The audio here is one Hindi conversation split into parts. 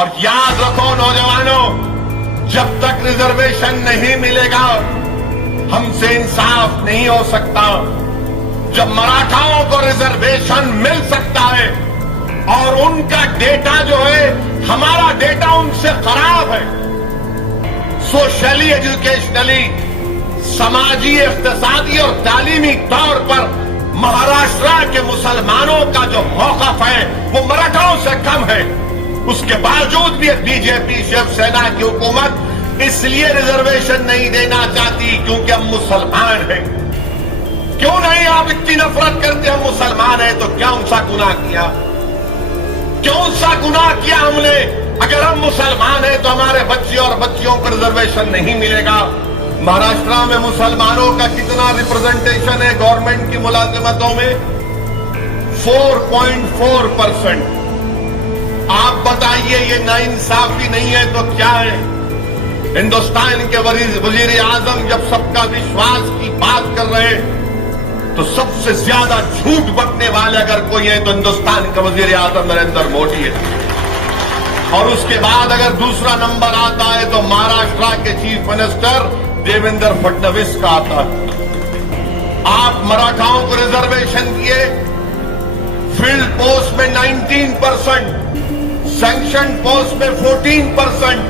और याद रखो नौजवानों, जब तक रिजर्वेशन नहीं मिलेगा हमसे इंसाफ नहीं हो सकता। जब मराठाओं को रिजर्वेशन मिल सकता है और उनका डेटा जो है हमारा डेटा उनसे खराब है, सोशली, एजुकेशनली, समाजी, इख्तिसादी और तालीमी तौर पर महाराष्ट्र के मुसलमानों का जो मौकफ है वो मराठाओं से कम है। उसके बावजूद भी बीजेपी शिवसेना की हुकूमत इसलिए रिजर्वेशन नहीं देना चाहती क्योंकि हम मुसलमान हैं। क्यों नहीं आप इतनी नफरत करते? हम मुसलमान हैं तो क्या सा गुनाह किया? क्यों सा गुनाह किया हमने? अगर हम मुसलमान हैं तो हमारे बच्चे और बच्चियों को रिजर्वेशन नहीं मिलेगा। महाराष्ट्र में मुसलमानों का कितना रिप्रेजेंटेशन है गवर्नमेंट की मुलाजिमतों में? 4.4%। आप बताइए, ये नाइंसाफी नहीं है तो क्या है? हिंदुस्तान के वजीर आजम जब सबका विश्वास की बात कर रहे हैं तो सबसे ज्यादा झूठ बकने वाले अगर कोई है तो हिंदुस्तान का वजीर आजम नरेंद्र मोदी है। और उसके बाद अगर दूसरा नंबर आता है तो महाराष्ट्र के चीफ मिनिस्टर देवेंद्र फडणवीस का आता है। आप मराठाओं को रिजर्वेशन दिए, फील्ड पोस्ट में 19%, सैंक्शन पोस्ट में 14%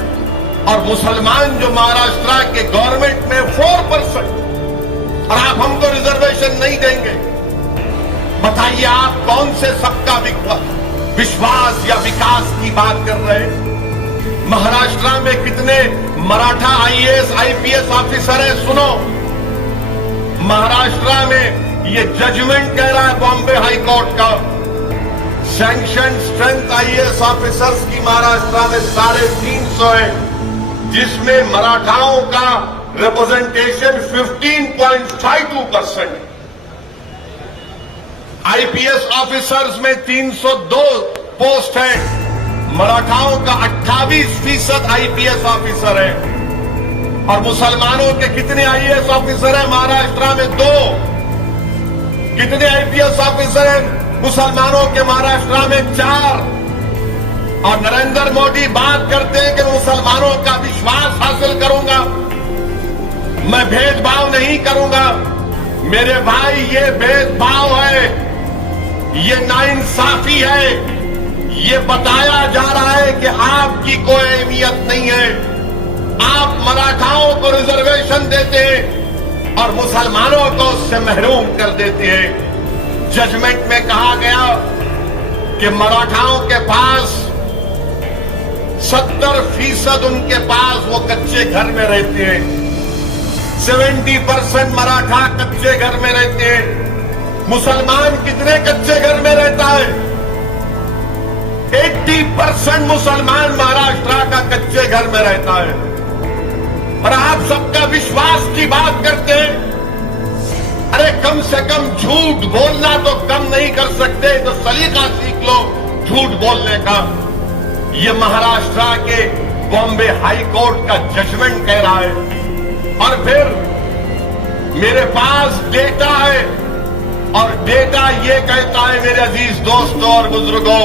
और मुसलमान जो महाराष्ट्र के गवर्नमेंट में 4%, और आप हमको रिजर्वेशन नहीं देंगे। बताइए आप कौन से सबका विश्वास या विकास की बात कर रहे हैं? महाराष्ट्र में कितने मराठा आईएएस आईपीएस ऑफिसर हैं? सुनो, महाराष्ट्र में ये जजमेंट कह रहा है बॉम्बे हाई कोर्ट का, सैंक्शन स्ट्रेंथ आईएएस ऑफिसर्स की महाराष्ट्र में 350 है, जिसमें मराठाओं का रिप्रेजेंटेशन 15.52%। आईपीएस ऑफिसर्स में 302 पोस्ट है, मराठाओं का 28% आईपीएस ऑफिसर है। और मुसलमानों के कितने आईएएस ऑफिसर हैं महाराष्ट्र में? 2। कितने आईपीएस ऑफिसर हैं मुसलमानों के महाराष्ट्र में? 4। और नरेंद्र मोदी बात करते हैं कि मुसलमानों का विश्वास हासिल करूंगा, मैं भेदभाव नहीं करूंगा। मेरे भाई, ये भेदभाव है, ये नाइंसाफी है। ये बताया जा रहा है कि आपकी कोई अहमियत नहीं है। आप मराठाओं को रिजर्वेशन देते हैं और मुसलमानों को उससे महरूम कर देते हैं। जजमेंट में कहा गया कि मराठाओं के पास 70% उनके पास वो कच्चे घर में रहते हैं। 70% मराठा कच्चे घर में रहते हैं। मुसलमान कितने कच्चे घर में रहता है? 80% मुसलमान महाराष्ट्र का कच्चे घर में रहता है। और आप सबका विश्वास की बात करते हैं। अरे कम से कम झूठ बोलना तो कम नहीं कर सकते तो सलीका सीख लो झूठ बोलने का। ये महाराष्ट्र के बॉम्बे हाई कोर्ट का जजमेंट कह रहा है। और फिर मेरे पास डेटा है और डेटा ये कहता है मेरे अजीज दोस्तों और बुजुर्गों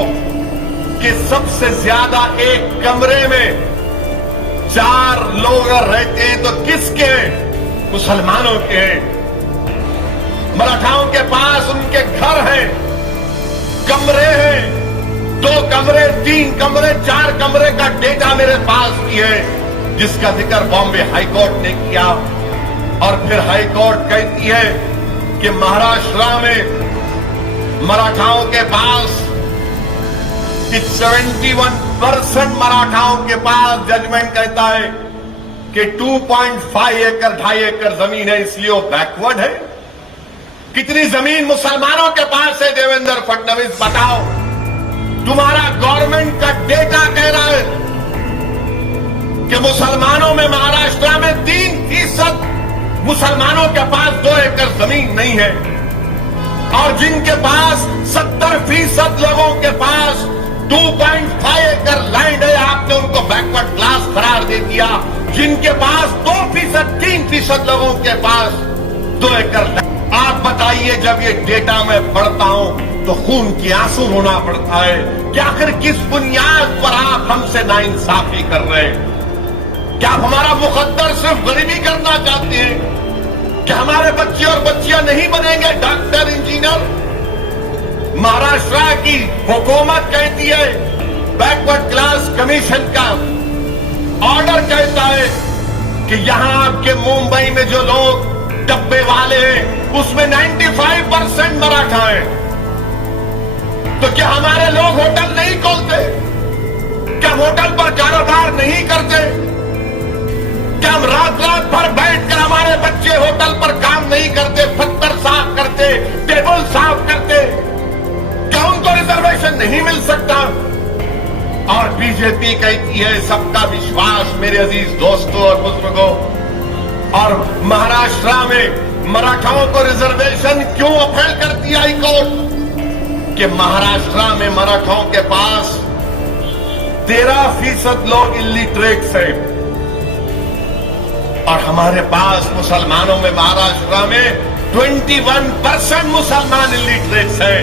कि सबसे ज्यादा एक कमरे में 4 लोग रहते हैं तो किसके? मुसलमानों के हैं। मराठाओं के पास उनके घर हैं, कमरे हैं, 2 कमरे, 3 कमरे, 4 कमरे का डेटा मेरे पास भी है, जिसका जिक्र बॉम्बे हाई कोर्ट ने किया। और फिर हाई कोर्ट कहती है कि महाराष्ट्र में मराठाओं के पास 71% मराठाओं के पास जजमेंट कहता है कि 2.5 एकड़ 2.5 एकड़ जमीन है, इसलिए वो बैकवर्ड है। कितनी जमीन मुसलमानों के पास है देवेंद्र फडणवीस? बताओ। तुम्हारा गवर्नमेंट का डेटा कह रहा है कि मुसलमानों में महाराष्ट्र में 3% मुसलमानों के पास 2 एकड़ जमीन नहीं है। और जिनके पास 70% लोगों के पास 2.5 एकड़ लैंड है, आपने उनको बैकवर्ड क्लास करार दे दिया। जिनके पास 2%, 3% लोगों के पास 2 एकड़ लैंड। आप बता बताइए, जब ये डेटा मैं पढ़ता हूं तो खून की आंसू होना पड़ता है कि आखिर किस बुनियाद पर आप हमसे नाइंसाफी कर रहे हैं? क्या आप हमारा मुकद्दर सिर्फ गरीबी करना चाहते हैं? क्या हमारे बच्चे और बच्चियां नहीं बनेंगे डॉक्टर, इंजीनियर? महाराष्ट्र की हुकूमत कहती है, बैकवर्ड क्लास कमीशन का ऑर्डर कहता है कि यहां आपके मुंबई में जो लोग डब्बे वाले हैं उसमें 95% मराठा है। तो क्या हमारे लोग होटल नहीं खोलते? क्या होटल पर कारोबार नहीं करते? क्या हम रात रात भर बैठकर हमारे बच्चे होटल पर काम नहीं करते, पत्थर साफ करते, टेबल साफ करते? क्या उनको रिजर्वेशन नहीं मिल सकता? और बीजेपी कहती है सबका विश्वास। मेरे अजीज दोस्तों और बुजुर्गों, और महाराष्ट्र में मराठाओं को रिजर्वेशन क्यों अपील करती है हाईकोर्ट? कि महाराष्ट्र में मराठाओं के पास 13% लोग इलिटरेट्स हैं और हमारे पास मुसलमानों में महाराष्ट्र में 21% मुसलमान इलिटरेट्स हैं।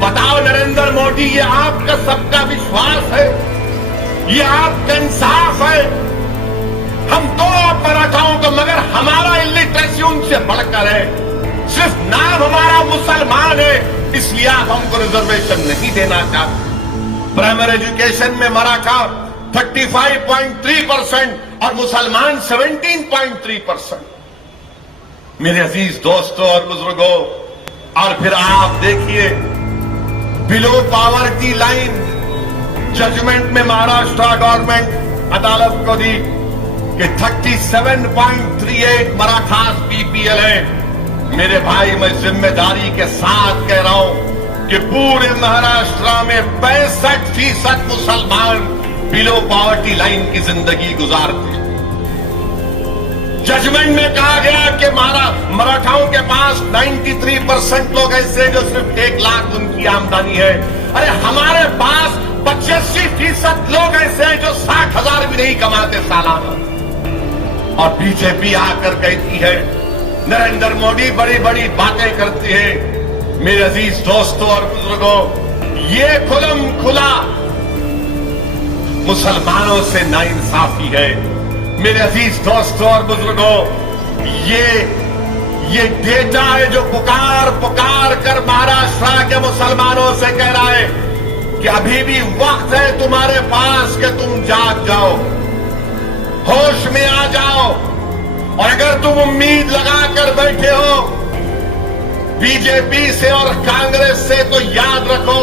बताओ नरेंद्र मोदी, ये आपका सबका विश्वास है? ये आपका इंसाफ है? हम तो मराठाओं को, मगर हमारा इलिटरेसी उनसे बढ़कर है। सिर्फ नाम हमारा मुसलमान है, इसलिए आप हमको रिजर्वेशन नहीं देना चाहते। प्राइमरी एजुकेशन में मराठा 35.3% और मुसलमान 17.3%। मेरे अजीज दोस्तों और बुजुर्गों, और फिर आप देखिए बिलो पॉवर्टी लाइन जजमेंट में महाराष्ट्र गवर्नमेंट अदालत को दी कि 37.38 मराठास बीपीएल है। मेरे भाई, मैं जिम्मेदारी के साथ कह रहा हूं कि पूरे महाराष्ट्र में 65% मुसलमान बिलो पॉवर्टी लाइन की जिंदगी गुजारते। जजमेंट में कहा गया कि मराठाओं के पास 93% लोग ऐसे जो सिर्फ 1 लाख उनकी आमदनी है। अरे हमारे पास 85% लोग ऐसे हैं जो 60,000 भी नहीं कमाते सालाना। और बीजेपी आकर कहती है, नरेंद्र मोदी बड़ी बड़ी बातें करते हैं। मेरे अजीज दोस्तों और बुजुर्गों, ये खुलम खुला मुसलमानों से नाइंसाफी है। मेरे अजीज दोस्तों और बुजुर्गों, ये डेटा है जो पुकार पुकार कर महाराष्ट्र के मुसलमानों से कह रहा है कि अभी भी वक्त है तुम्हारे पास कि तुम जाग जाओ, होश में आ जाओ। और अगर तुम उम्मीद लगाकर बैठे हो बीजेपी से और कांग्रेस से, तो याद रखो,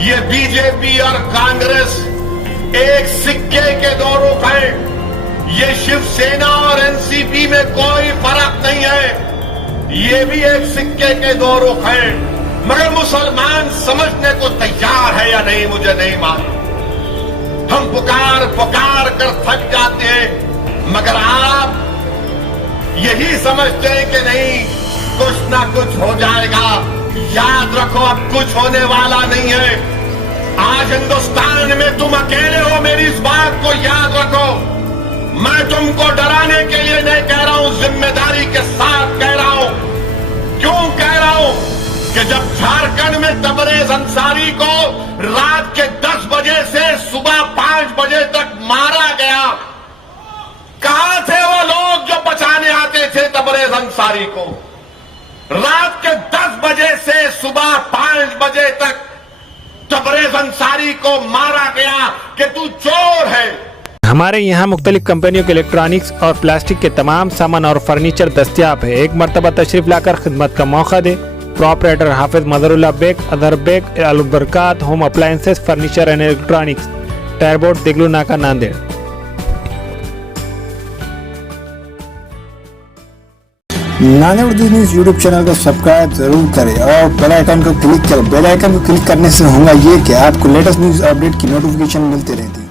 ये बीजेपी और कांग्रेस एक सिक्के के दो रुख हैं। ये शिवसेना और एनसीपी में कोई फर्क नहीं है। ये भी एक सिक्के के दो रुख हैं। मगर मुसलमान समझने को तैयार है या नहीं, मुझे नहीं मालूम। हम पुकार पुकार कर थक जाते हैं, मगर आप यही समझते हैं कि नहीं, कुछ ना कुछ हो जाएगा। याद रखो, अब कुछ होने वाला नहीं है। आज हिंदुस्तान में तुम अकेले हो, मेरी इस बात को याद रखो। मैं तुमको डराने के लिए नहीं कह रहा हूं, जिम्मेदारी के साथ कह रहा हूं। क्यों कह रहा हूं? कि जब झारखंड में तबरेज अंसारी को रात के 10 बजे से सुबह 5 बजे तक मारा गया, कहां थे वो लोग जो बचाने आते थे तबरेज अंसारी को? रात के 10 बजे से सुबह 5 बजे तक तबरेज अंसारी को मारा गया कि तू चोर है। हमारे यहाँ मुख्तलिफ कंपनियों के इलेक्ट्रॉनिक्स और प्लास्टिक के तमाम सामान और फर्नीचर दस्तियाब है। एक मरतबा तशरीफ लाकर खिदमत का मौका दे। प्रोपराइटर हाफिज मजहरुल्लाह बेग, अदर Baig, Albarkat home appliances, furniture and electronics, टायरबोर्ड, दिगलू नाका, Nanded. Nanded Urdu news YouTube channel को सब्सक्राइब जरूर करें और बेल आइकन को क्लिक करें। बेल आइकन को क्लिक करने से होगा ये कि आपको लेटेस्ट न्यूज अपडेट की नोटिफिकेशन मिलती रहती है।